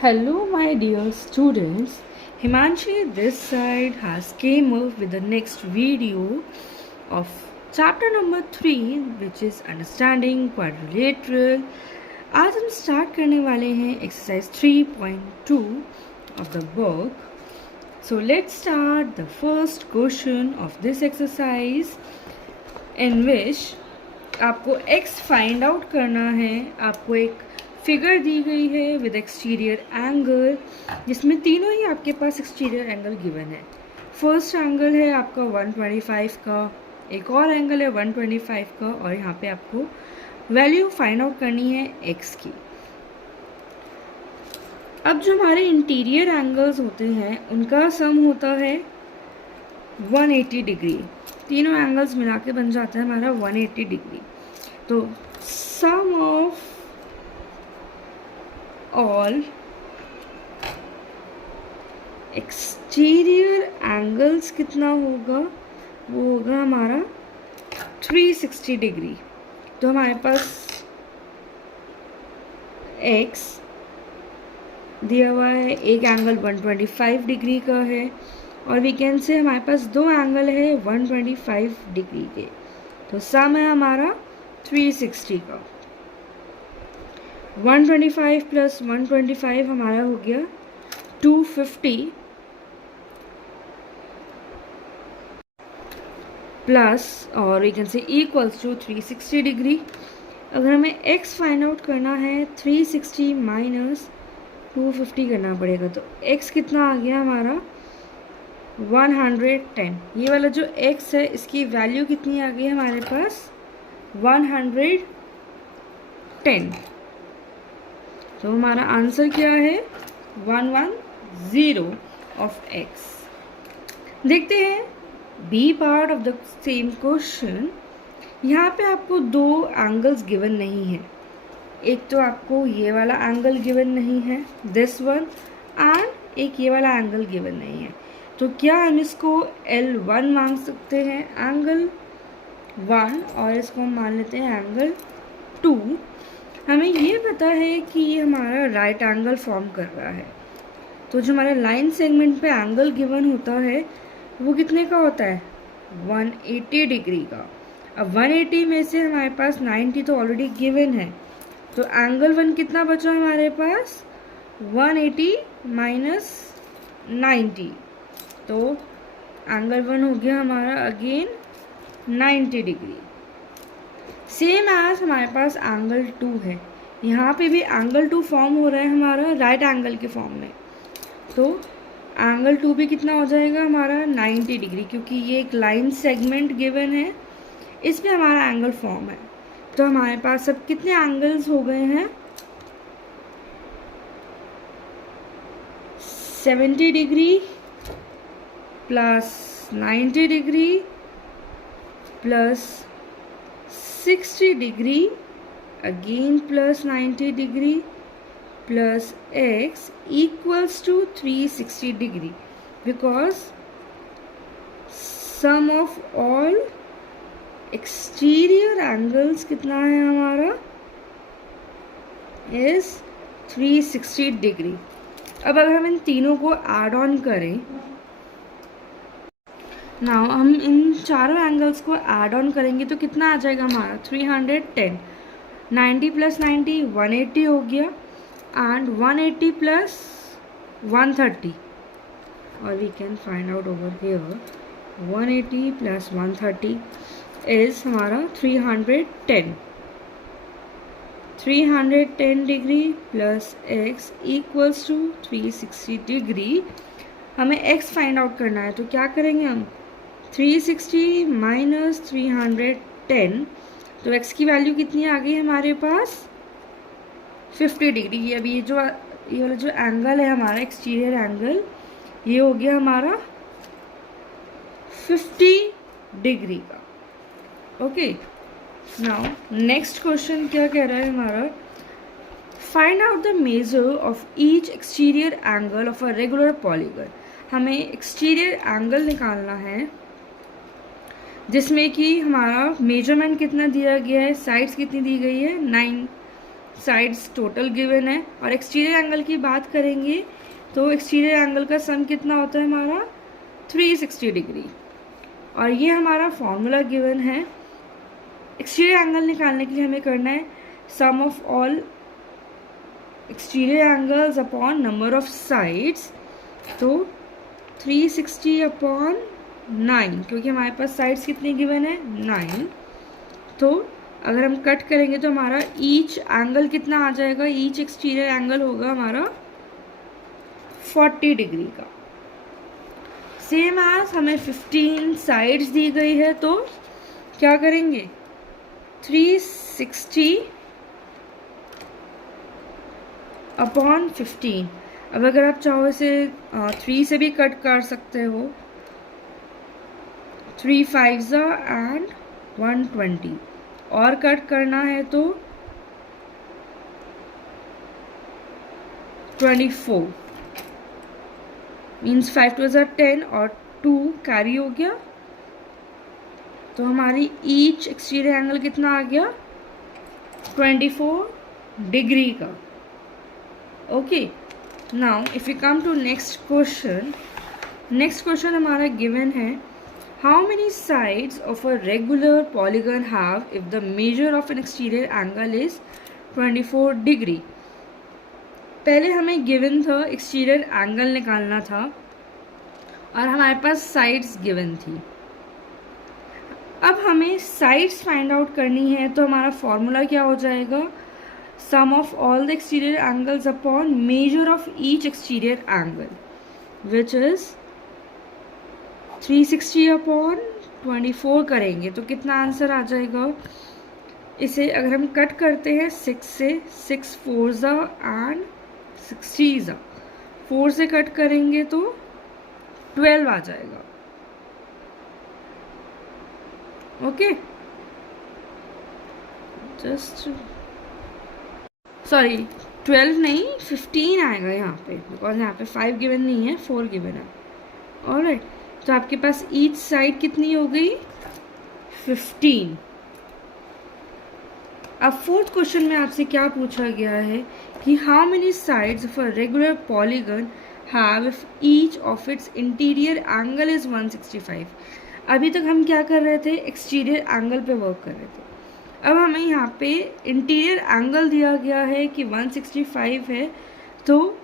Hello, my dear students. Himanshi this side has came up with the next video of chapter number 3 which is understanding quadrilateral. आज हम start करने वाले हैं exercise 3.2 of the book. So let's start the first question of this exercise in which आपको x find out करना है. आपको एक फिगर दी गई है विद एक्सटीरियर एंगल जिसमें तीनों ही आपके पास एक्सटीरियर एंगल गिवन है. फर्स्ट एंगल है आपका 125 का, एक और एंगल है 125 का और यहाँ पे आपको वैल्यू फाइंड आउट करनी है x की. अब जो हमारे इंटीरियर एंगल्स होते हैं उनका सम होता है 180 डिग्री. तीनों एंगल्स मिला के बन जाता है हमारा 180 डिग्री. तो sum of all exterior angles कितना होगा, वो होगा हमारा 360 डिग्री. तो हमारे पास x दिया हुआ है, एक एंगल 125 डिग्री का है और वी कैन से हमारे पास दो एंगल है 125 डिग्री के. तो सम है हमारा 360 का. 125 प्लस 125 हमारा हो गया 250 प्लस और we can say equals to 360 degree. अगर हमें x फाइंड आउट करना है 360 माइनस 250 करना पड़ेगा. तो x कितना आ गया हमारा 110. ये वाला जो x है इसकी वैल्यू कितनी आ गई हमारे पास 110. तो हमारा आंसर क्या है 110 ऑफ x. देखते हैं B part of the same question. यहाँ पे आपको दो एंगल्स गिवन नहीं है. एक तो आपको ये वाला एंगल गिवन नहीं है दिस वन, एंड एक ये वाला एंगल गिवन नहीं है. तो क्या हम इसको L1 मान सकते हैं एंगल 1 और इसको हम मान लेते हैं एंगल 2. हमें ये पता है कि ये हमारा राइट एंगल फॉर्म कर रहा है. तो जो हमारा लाइन सेगमेंट पे एंगल गिवन होता है वो कितने का होता है 180 डिग्री का. अब 180 में से हमारे पास 90 तो ऑलरेडी गिवन है. तो एंगल 1 कितना बचा हमारे पास 180 माइनस 90. तो एंगल 1 हो गया हमारा अगेन 90 डिग्री. सेम एज हमारे पास एंगल 2 है. यहाँ पे भी एंगल 2 फॉर्म हो रहा है हमारा राइट एंगल के फॉर्म में. तो एंगल 2 भी कितना हो जाएगा हमारा 90 डिग्री, क्योंकि ये एक लाइन सेगमेंट गिवन है, इसमें हमारा एंगल फॉर्म है. तो हमारे पास अब कितने एंगल्स हो गए हैं 70 degree plus 90 degree plus 60 degree again plus 90 degree plus x equals to 360 degree, because sum of all exterior angles कितना है हमारा is 360 डिग्री. अब अगर हम इन तीनों को ऐड ऑन करें, नाउ हम इन चारों एंगल्स को ऐड ऑन करेंगे तो कितना आ जाएगा हमारा 310. 90 प्लस 90 180 हो गया, एंड 180 प्लस 130 और we can find out over here 180 plus 130 is हमारा 310. 310 degree plus x equals to 360 degree. हमें x फाइंड आउट करना है. तो क्या करेंगे हम 360 माइनस 310. तो x की वैल्यू कितनी आ गई हमारे पास 50 डिग्री. अब ये वाला जो एंगल है हमारा एक्सटीरियर एंगल, ये हो गया हमारा 50 डिग्री का. ओके, नाउ नेक्स्ट क्वेश्चन क्या कह रहा है हमारा, find out the major of each exterior angle of a regular polygon. हमें एक्सटीरियर एंगल निकालना है जिसमें कि हमारा मेजरमेंट कितना दिया गया है, साइड्स कितनी दी गई है 9 साइड्स टोटल गिवन है। और एक्सटीरियर एंगल की बात करेंगे तो एक्सटीरियर एंगल का सम कितना होता है हमारा 360 डिग्री। और ये हमारा फॉर्मूला गिवन है। एक्सटीरियर एंगल निकालने के लिए हमें करना है sum of all exterior angles upon number of sides. तो 360 अपॉन 9, क्योंकि हमारे पास साइड्स कितनी गिवन है 9। तो अगर हम कट करेंगे तो हमारा ईच एंगल कितना आ जाएगा, ईच एक्सटीरियर एंगल होगा हमारा 40 डिग्री का। सेम एज हमें 15 साइड्स दी गई है, तो क्या करेंगे 360 अपॉन 15। अब अगर आप चाहो इसे 3 से भी कट कर सकते हो, 3 5 एंड 120, और कट करना है तो 24 मीन्स 5 2 10 और 2 कैरी हो गया। तो हमारी ईच एक्सटीरियर एंगल कितना आ गया 24 डिग्री का। Okay, now if you come to next question हमारा गिवन है how many sides of a regular polygon have if the measure of an exterior angle is 24 degree। पहले हमें गिवन था exterior angle निकालना था और हमारे पास साइड्स गिवन थी। अब हमें साइड्स फाइंड आउट करनी है, तो हमारा फॉर्मूला क्या हो जाएगा, sum of all the exterior angles upon measure of each exterior angle, which is 360 upon 24 करेंगे तो कितना आंसर आ जाएगा। इसे अगर हम कट करते हैं 6 से, 6 4 एंड 60 4 से कट करेंगे तो 12 आ जाएगा। ओके, जस्ट सॉरी 12 नहीं 15 आएगा यहाँ पे, बिकॉज यहाँ पे 5 गिवन नहीं है 4 गिवन है। ऑलराइट, तो आपके पास ईच साइड कितनी हो गई 15। अब फोर्थ क्वेश्चन में आपसे क्या पूछा गया है कि how many sides of a regular polygon have if each of its interior angle is 165। अभी तक हम क्या कर रहे थे, एक्सटीरियर एंगल पे वर्क कर रहे थे। अब हमें यहाँ पे इंटीरियर एंगल दिया गया है कि 165 है, तो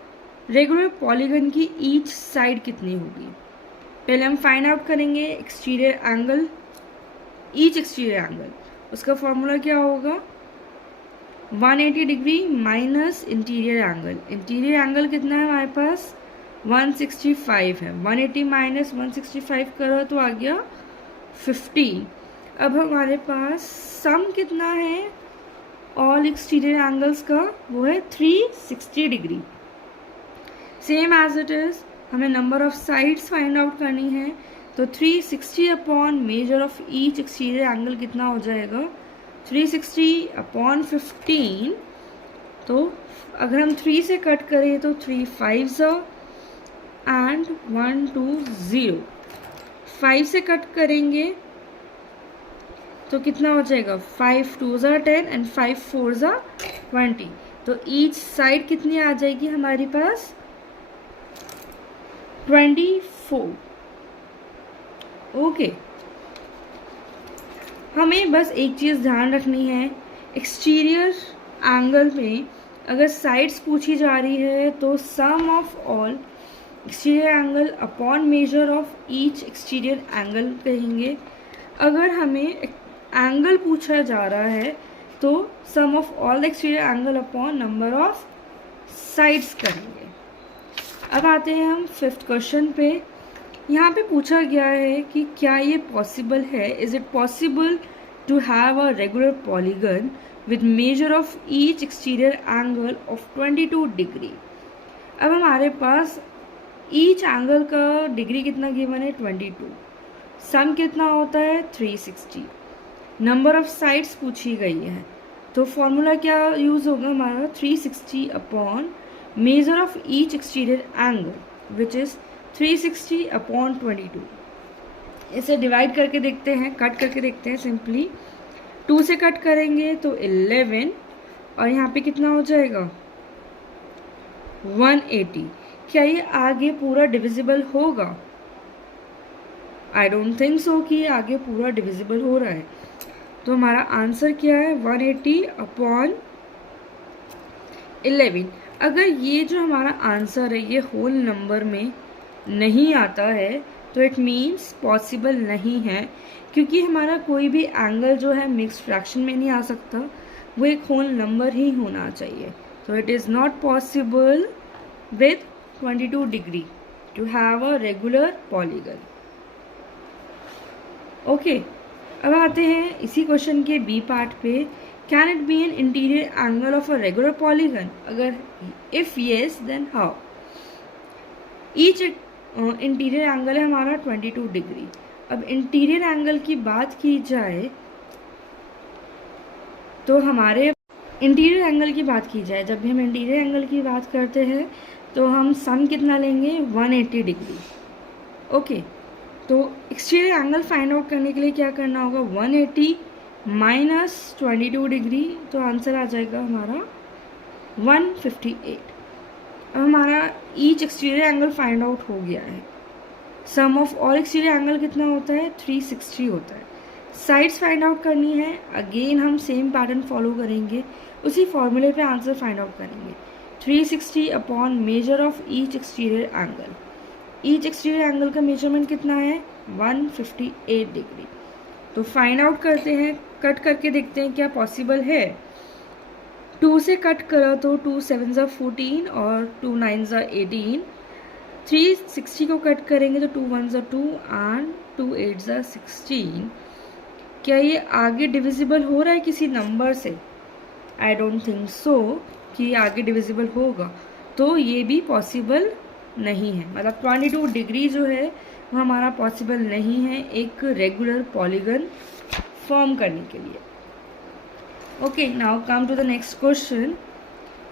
रेगुलर पॉलीगन की ईच साइड कितनी होगी। पहले हम फाइंड आउट करेंगे exterior angle, each exterior angle. उसका फॉर्मूला क्या होगा 180 degree minus interior angle. Interior angle कितना है हमारे पास 165 है, 180 माइनस 165 करो तो आ गया 15। अब हमारे पास सम कितना है ऑल एक्सटीरियर एंगल्स का, वो है 360 degree. Same as it is हमें number of sides find out करनी है, तो 360 upon measure of each exterior angle कितना हो जाएगा 360 अपॉन 15। तो अगर हम 3 से कट करें तो 3 5 एंड 1 2 0। 5 से कट करेंगे तो कितना हो जाएगा 5 2 10 एंड 5 4 20। तो ईच साइड कितनी आ जाएगी हमारे पास 24। ओके, हमें बस एक चीज़ ध्यान रखनी है, एक्सटीरियर एंगल में अगर साइड्स पूछी जा रही है तो sum of all exterior angle upon measure of each exterior angle कहेंगे। अगर हमें एंगल पूछा जा रहा है तो sum of all the exterior angle upon number of sides करेंगे। अब आते हैं हम फिफ्थ क्वेश्चन पे। यहाँ पे पूछा गया है कि क्या ये पॉसिबल है, is it possible to have a regular polygon with measure of each exterior angle of 22 degree. अब हमारे पास ईच एंगल का डिग्री कितना गिवन है 22, सम कितना होता है 360, नंबर ऑफ साइड्स पूछी गई है, तो फॉर्मूला क्या यूज़ होगा हमारा 360 upon measure of each exterior angle which is 360 upon 22। इसे डिवाइड करके देखते हैं, कट करके देखते हैं। सिंपली 2 से कट करेंगे तो 11, और यहाँ पे कितना हो जाएगा 180। क्या ये आगे पूरा डिविजिबल होगा? आई डोंट थिंक सो कि आगे पूरा डिविजिबल हो रहा है। तो हमारा आंसर क्या है 180 अपॉन 11। अगर ये जो हमारा आंसर है ये होल नंबर में नहीं आता है तो इट मीन्स पॉसिबल नहीं है, क्योंकि हमारा कोई भी एंगल जो है मिक्स्ड फ्रैक्शन में नहीं आ सकता, वो एक होल नंबर ही होना चाहिए। तो it is not possible with 22 degree to have a regular polygon. Okay, अब आते हैं इसी क्वेश्चन के बी पार्ट पे। Can it be an interior angle of a regular polygon? अगर if yes then how? Each interior angle है हमारा 22 degree. अब इंटीरियर एंगल की बात की जाए तो हमारे इंटीरियर एंगल की बात की जाए, जब भी हम इंटीरियर एंगल की बात करते हैं तो हम सम कितना लेंगे 180 डिग्री। ओके, तो एक्सटीरियर एंगल फाइंड आउट करने के लिए क्या करना होगा 180 माइनस 22 डिग्री, तो आंसर आ जाएगा हमारा 158। अब हमारा each exterior angle find out हो गया है। Sum of all exterior angle कितना होता है 360 होता है। साइड्स फाइंड आउट करनी है, अगेन हम सेम पैटर्न फॉलो करेंगे, उसी फॉर्मूले पे आंसर फाइंड आउट करेंगे। 360 upon measure of each exterior angle. Each exterior angle का मेजरमेंट कितना है 158 डिग्री। तो फाइंड आउट करते हैं, कट करके देखते हैं क्या पॉसिबल है। 2 से कट करो तो 2 7 14 और 2 9 18। 360 को कट करेंगे तो 2 1 2 एंड 2 8 16। क्या ये आगे डिविजिबल हो रहा है किसी नंबर से? आई डोंट थिंक सो कि आगे डिविजिबल होगा, तो ये भी पॉसिबल नहीं है। मतलब 22 डिग्री जो है वो हमारा पॉसिबल नहीं है एक रेगुलर पॉलीगन फॉर्म करने के लिए। Okay, now come to the next question.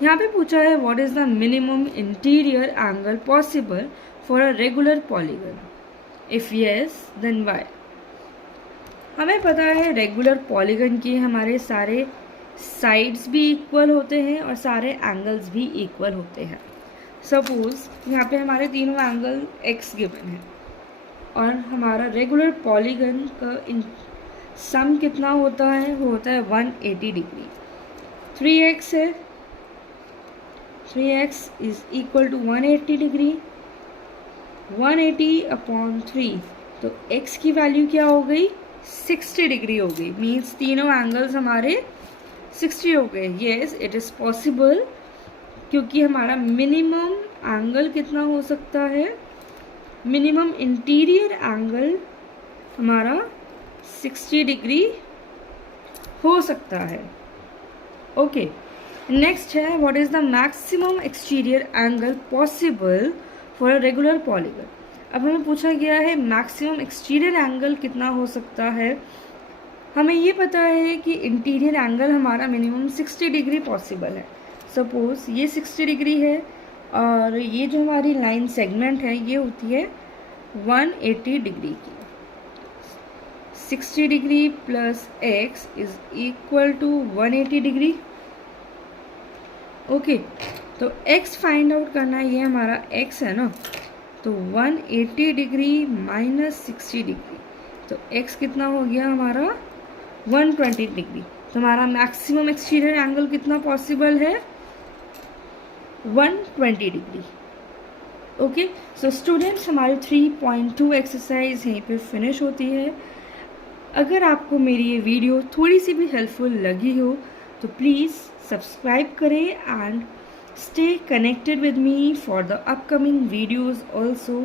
यहाँ पे पूछा है what is the minimum interior angle possible for a regular polygon? If yes then why? हमें पता है रेगुलर पॉलीगन के हमारे सारे साइड्स भी इक्वल होते हैं और सारे एंगल्स भी इक्वल होते हैं। सपोज यहाँ पे हमारे तीनों एंगल x गिवन है और हमारा रेगुलर पॉलीगन का सम कितना होता है, वो होता है 180 डिग्री। 3x है, 3x is equal to 180 degree. 180 upon 3, तो x की वैल्यू क्या हो गई 60 डिग्री हो गई। मीन्स तीनों एंगल्स हमारे 60 हो गए। येस इट इज़ पॉसिबल, क्योंकि हमारा मिनिमम एंगल कितना हो सकता है, मिनिमम इंटीरियर एंगल हमारा 60 डिग्री हो सकता है। ओके, नेक्स्ट है what is the maximum exterior angle possible for a regular polygon. अब हमें पूछा गया है मैक्सिमम एक्सटीरियर एंगल कितना हो सकता है। हमें ये पता है कि इंटीरियर एंगल हमारा मिनिमम 60 डिग्री पॉसिबल है। सपोज ये 60 डिग्री है और ये जो हमारी लाइन सेगमेंट है ये होती है 180 डिग्री की। 60 degree plus x is equal to 180 degree. Okay, तो x फाइंड आउट करना है, ये हमारा x है ना, तो 180 डिग्री माइनस 60 डिग्री, तो x कितना हो गया हमारा 120 डिग्री। तो हमारा मैक्सिमम एक्सटीरियर एंगल कितना पॉसिबल है 120 डिग्री। ओके, सो स्टूडेंट्स हमारी 3.2 एक्सरसाइज यहीं पे फिनिश होती है। अगर आपको मेरी ये वीडियो थोड़ी सी भी हेल्पफुल लगी हो तो प्लीज़ सब्सक्राइब करें and stay connected with me for the upcoming videos also.